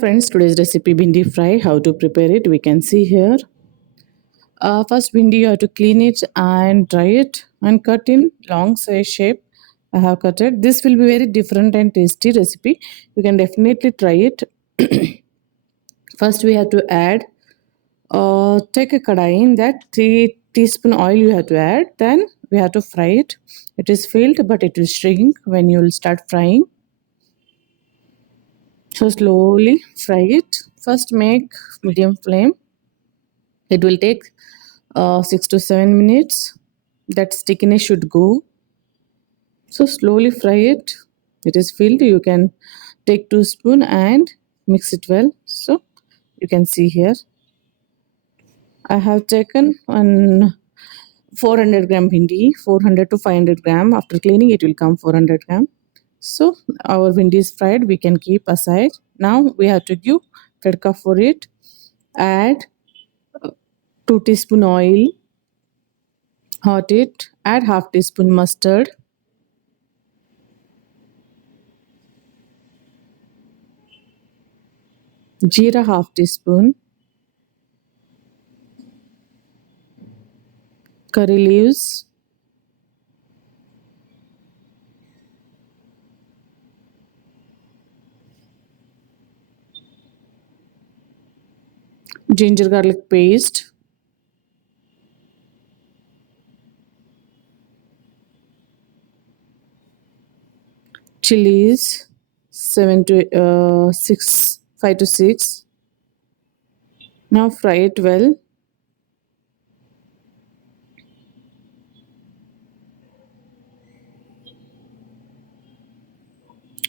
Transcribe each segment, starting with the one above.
Friends, today's recipe bhindi fry. How to prepare it? We can see here. First, bhindi you have to clean it and dry it and cut in long size shape. I have cut it. This will be very different and tasty recipe. You can definitely try it. First, we have to add. Take a kadai in that 3 teaspoon oil you have to add. Then we have to fry it. It is filled, but it will shrink when you will start frying. So slowly fry it. First, make medium flame. It will take 6 to 7 minutes. That stickiness should go. So slowly fry it. It is filled. You can take 2 spoon and mix it well. So you can see here. I have taken one 400 gram bhindi, 400 to 500 gram. After cleaning, it will come 400 gram. So our bhindi is fried. We can keep aside. Now we have to give tadka for it. Add 2 teaspoon oil. Hot it. Add half teaspoon mustard. Jeera half teaspoon. Curry leaves. Ginger garlic paste. Chilies 5 to 6. Now fry it well.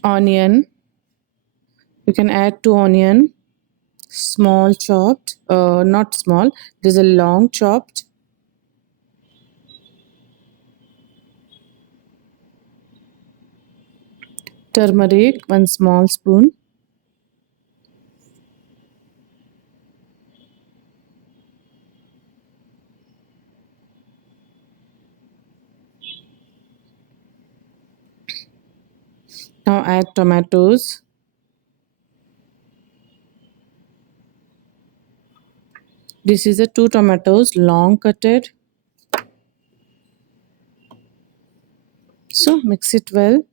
Onion. You can add 2 onion, small chopped, not small. It is a long chopped. Turmeric 1 small spoon. Now add tomatoes. This is a 2 tomatoes, long cutted. So mix it well.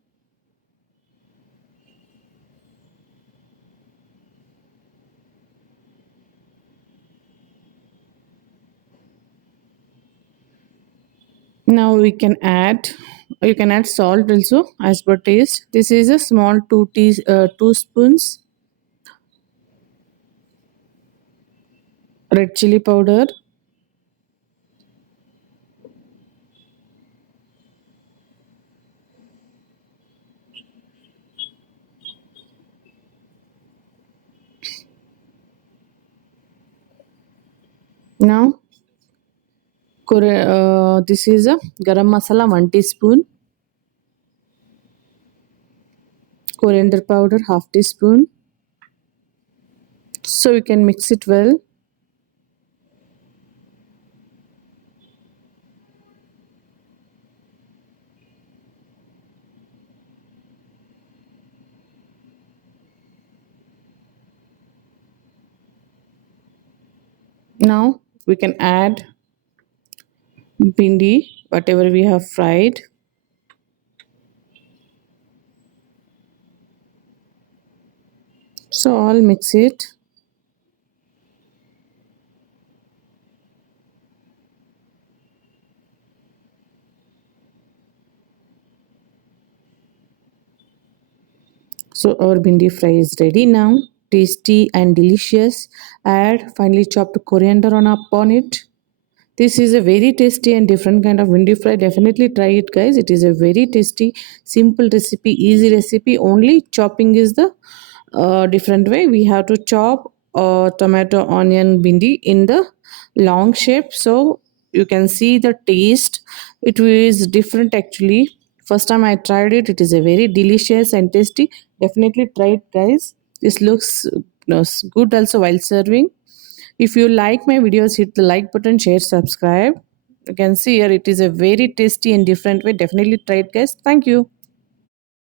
Now you can add salt also as per taste. This is a small 2 spoons. Red chili powder. Now this is a garam masala 1 teaspoon. Coriander powder half teaspoon. So you can mix it well. Now we can add bhindi, whatever we have fried. So I'll mix it. So our bhindi fry is ready now. Tasty and delicious. Add finely chopped coriander upon it. This is a very tasty and different kind of bhindi fry. Definitely try it, guys. It is a very tasty, simple recipe, easy recipe. Only chopping is the different way. We have to chop tomato, onion, bhindi in the long shape. So you can see the taste. It is different actually. First time I tried it. It is a very delicious and tasty. Definitely try it, guys. This looks good also while serving. If you like my videos, hit the like button, share, subscribe. You can see here it is a very tasty and different way. Definitely try it, guys. Thank you.